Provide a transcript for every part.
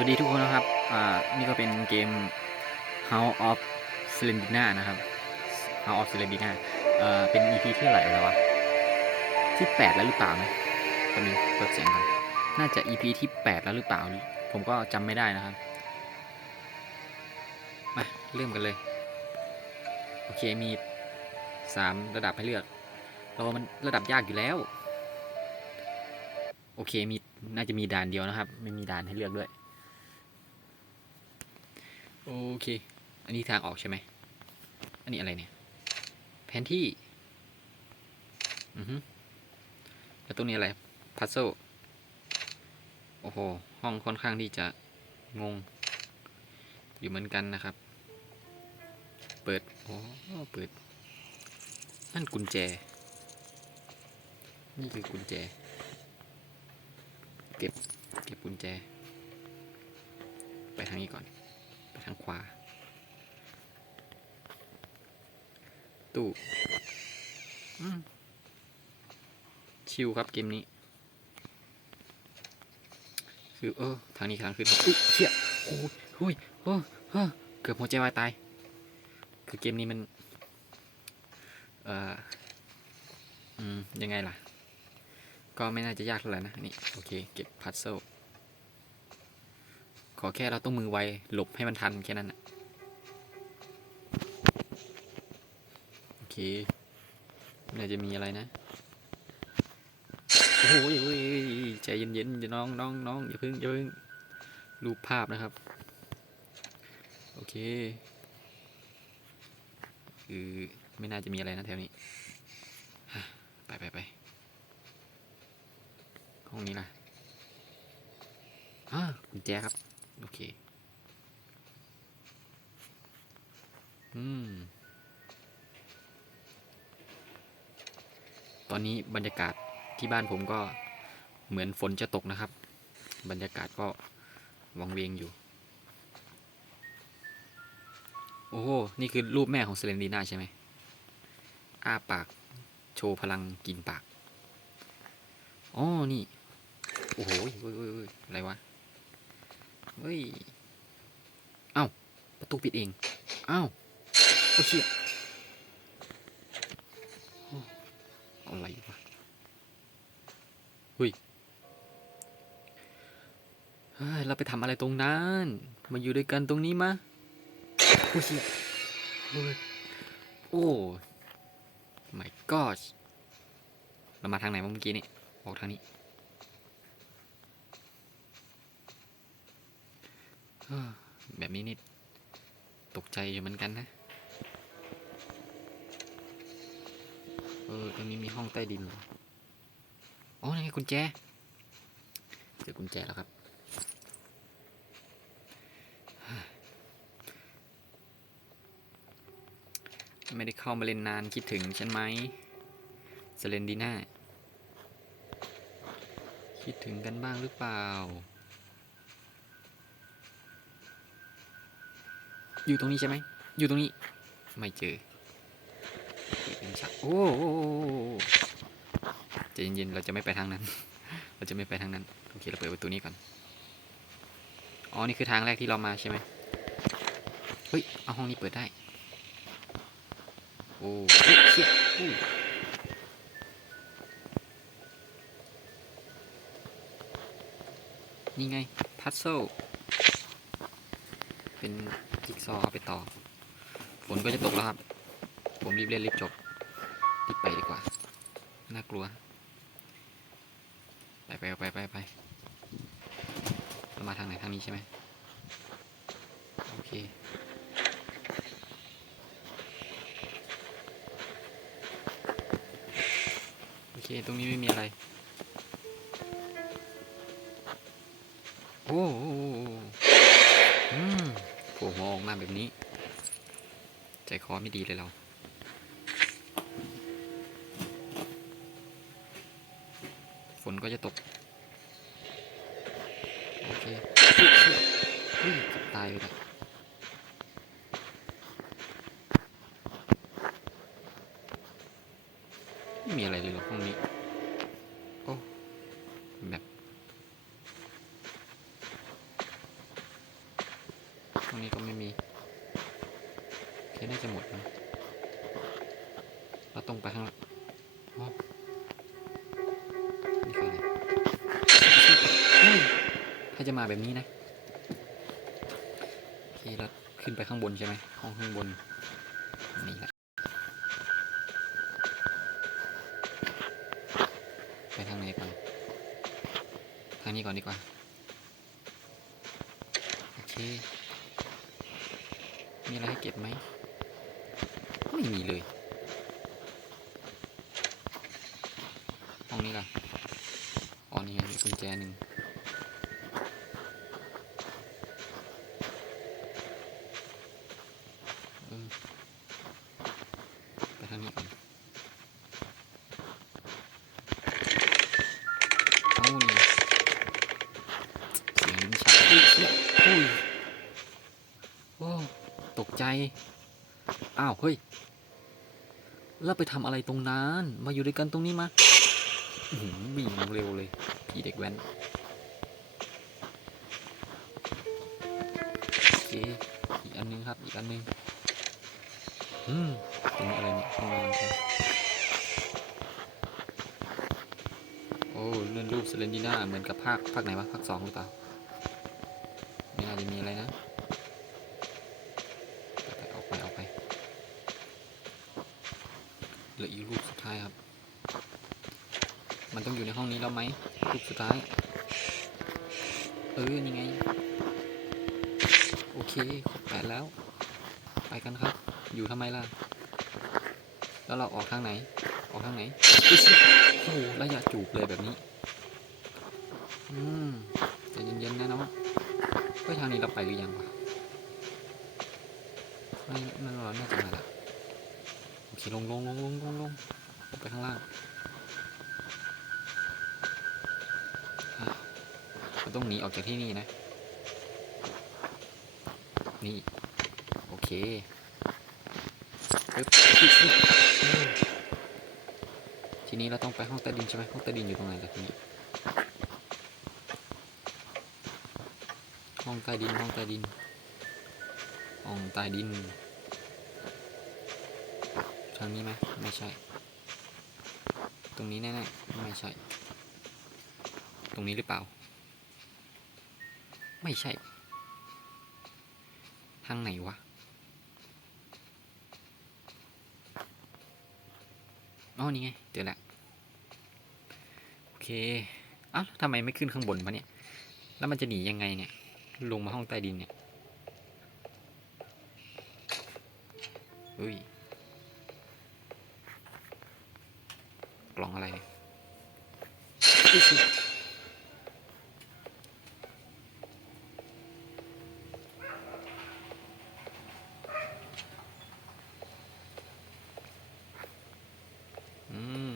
วัสดีทุกคนนะครับ อ่า นี่ก็เป็นเกม House of Selendina นะครับ House of Selendina เอ่อ เป็น EP ที่เท่าไหร่แล้ววะ ที่ 8 แล้วหรือเปล่านะแป๊บนึงเปิดเสียงก่อนน่าจะ EP ที่ 8 แล้วหรือเปล่า ผมก็จำไม่ได้นะครับ มา เริ่มกันเลย โอเค มี 3 ระดับให้เลือก เรามันระดับยากอยู่แล้ว โอเค มี น่าจะมีด่านเดียวนะครับ ไม่มีด่านให้เลือกด้วย โอเค อันนี้ทางออกใช่ไหม อันนี้อะไรเนี่ย แผนที่ อือฮึแล้วตรงนี้อะไร พัซ z ซโอ้โห ห้องค่อนข้างที่จะงง อยู่เหมือนกันนะครับ เปิด โอ้เปิด นั่นกุญแจ นี่คือกุญแจ เก็บ เก็บกุญแจ ไปทางนี้ก่อน ไปทางขวา ตู้อืมชิวครับเกมนี้ คือเออทางนี้ทางขึ้นอุ้ยเชี่ยโอ้ยโอ้ยโอ้ยเฮ้อเกือบหัวใจวายตาย คือเกมนี้มัน เอ่อ อืม ยังไงล่ะ ก็ไม่น่าจะยากเท่าไหร่นะ นี่ โอเค เก็บพัซเซิล ขอแค่เราต้องมือไวหลบให้มันทันแค่นั้นนะโอเคน่าจะมีอะไรนะ โอ้โหโอ้ยใจเย็นๆอย่าน้องน้องน้องอย่าเพิ่งอย่าเพิ่งรูปภาพนะครับ โอเคคือไม่น่าจะมีอะไรนะแถวนี้ไปไปไปห้องนี้ล่ะอ่ากุญแจครับ โอเค อืม ตอนนี้บรรยากาศที่บ้านผมก็เหมือนฝนจะตกนะครับ บรรยากาศก็วังเวงอยู่ โอ้โห นี่คือรูปแม่ของเซเลนดีนาใช่ไหม อ้าปาก โชว์พลังกินปาก อ๋อ นี่ โอ้โหอะไรวะ เฮ้ย เอ้า ประตูปิดเอง เอ้าโอ้เชี่ยโอ้อะไรวะเฮ้ยเราไปทำอะไรตรงนั้น มาอยู่ด้วยกันตรงนี้มะโอ้เชี่ยเฮ้ยโอ้ my god เรามาทางไหนเมื่อกี้นี่ออกทางนี้ เอ้อ แบบนี้นี่ตกใจอยู่เหมือนกันนะ เออตรงนี้มีห้องใต้ดินเหรออ๋อนี่ไงกุญแจ เจอกุญแจแล้วครับ ไม่ได้เข้ามาเล่นนานคิดถึงฉันไหมเซเลนดีน่าคิดถึงกันบ้างหรือเปล่า อยู่ตรงนี้ใช่ไหม อยู่ตรงนี้ ไม่เจอเป็นฉากโอ้โอ้โอ้โอ้โอ้ใจเย็นๆเราจะไม่ไปทางนั้น เราจะไม่ไปทางนั้น โอเค เราเปิดประตูนี้ก่อน อ๋อ นี่คือทางแรกที่เรามาใช่ไหมเฮ้ย เอาห้องนี้เปิดได้ โอ้เชี่ยนี่ไง พัซเซิล เป็นจิ๊กซอว์เอาไปต่อ ฝนก็จะตกแล้วครับ ผมรีบเล่นรีบจบรีบไปดีกว่า น่ากลัว ไปไปไปไปไปเรามาทางไหนทางนี้ใช่ไหมโอเคโอเค ตรงนี้ไม่มีอะไร โอ้โหมโผล่หัวออกมา แบบนี้ ใจคอไม่ดีเลยเรา ฝนก็จะตก โอเคเฮ้ยกือบตายเลยนะไม่มีอะไรเลยหรอกห้องนี้ โอ้แบบรงนี้ก็ไม่มี โอเคน่าจะหมดนะเราต้องไปข้างหลังนี่คืออะไรถ้าจะมาแบบนี้นะโอเคเราขึ้นไปข้างบนใช่ไหมห้องข้างบนนี่แหละไปทางไหนก่อนทางนี้ก่อนดีกว่าโอเคมีอะไรให้เก็บไหม ไม่มีเลยห้องนี้ล่ะอ๋อนี่ไงมีกุญแจหนึ่งออไปทางนี้ก่อนเอานี่เสียงลิ้นชักอุ้ยอุ้ยโอ้ตกใจ อ้าวเฮ้ยแล้วไปทำอะไรตรงนั้น มาอยู่ด้วยกันตรงนี้มาหือวิ่งเร็วเลยพี่เด็กแว้นโอเคอีกอันหนึงครับอีกอันหนึงอืมตรงนี้อะไรเนี่ยข้างล่างครับโอ้เลื่อนรูปเซเลนดีน่าเหมือนกับภาคภาคไหนวะภาคสองหรือเปล่าไม่น่าจะมีอะไรนะ ออกไปออกไปเหลืออีกรูปสุด ท้ายครับ มันต้องอยู่ในห้องนี้แล้วไหมรูปสุดท้าย เออ นี่ไง โอเคครบแปดแล้ว ไปกันครับ อยู่ทำไมล่ะ แล้วเราออกทางไหน ออกทางไหน โอ้โหระยะจูบเลยแบบนี้ อืมใจะเย็นๆนะน้องเฮ้ยทางนี้เราไปหรือยังวะไม่นั่นเราน่าจะมาละโอเคลงลงลงลงลงลงลง ไปข้างล่างเราต้องหนีออกจากที่นี่นะ นี่ โอเคทีนี้เราต้องไปห้องใต้ดินใช่ไหมห้องใต้ดินอยู่ตรงไหนล่ะทีนี้ห้องใต้ดินห้องใต้ดินห้องใต้ดินทางนี้ไหมไม่ใช่ ตรงนี้แน่ๆไม่ใช่ ตรงนี้หรือเปล่า ไม่ใช่ ทางไหนวะ อ๋อ นี่ไงเจอแล้วโอเคอ้าวทำไมไม่ขึ้นข้างบนวะเนี่ย แล้วมันจะหนียังไงเนี่ย ลงมาห้องใต้ดินเนี่ย เฮ้ย กล่องอะไรอือ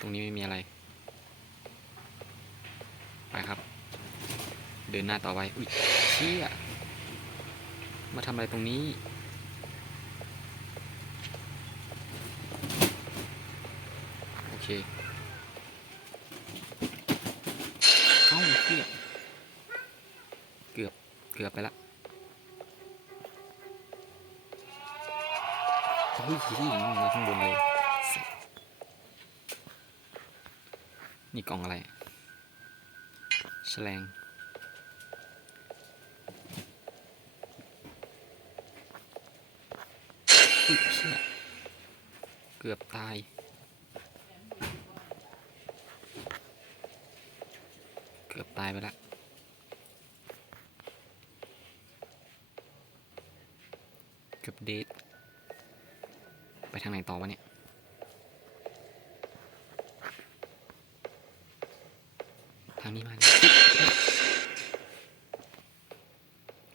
ตรงนี้ไม่มีอะไร ไปครับ เดินหน้าต่อไป อุ้ยเชี่ยมาทำอะไรตรงนี้ โอ เคเอ้าเชี่ยเกือบเกือบไปละเฮ้ยที่มันมาข้างบนเลยนี่กล่องอะไรแฉลงเกือบตาย เกือบ ตายไปแล้วเกือบเดทไปทางไหนต่อวะเนี่ยทางนี้มา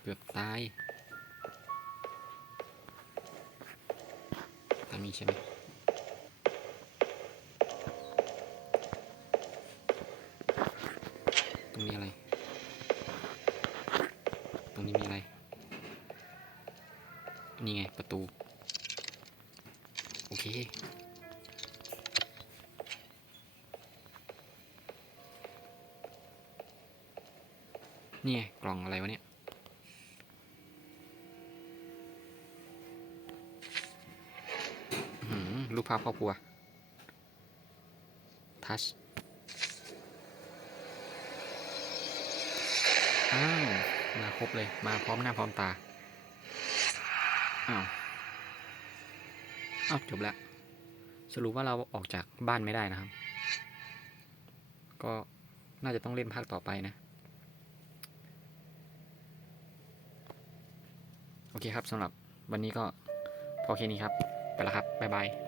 เกือบตายทางนี้ใช่ไหม ประตู โอเค นี่กล่องอะไรวะเนี่ย รูปภาพครอบครัว ทัชอ้าว มาครบเลย มาพร้อมหน้าพร้อมตา อ้าวอ้าวจบแล้ว สรุปว่าเราออกจากบ้านไม่ได้นะครับ ก็น่าจะต้องเล่นภาคต่อไปนะ โอเคครับสำหรับวันนี้ก็พอแค่นี้ครับ ไปแล้วครับ บ๊ายบาย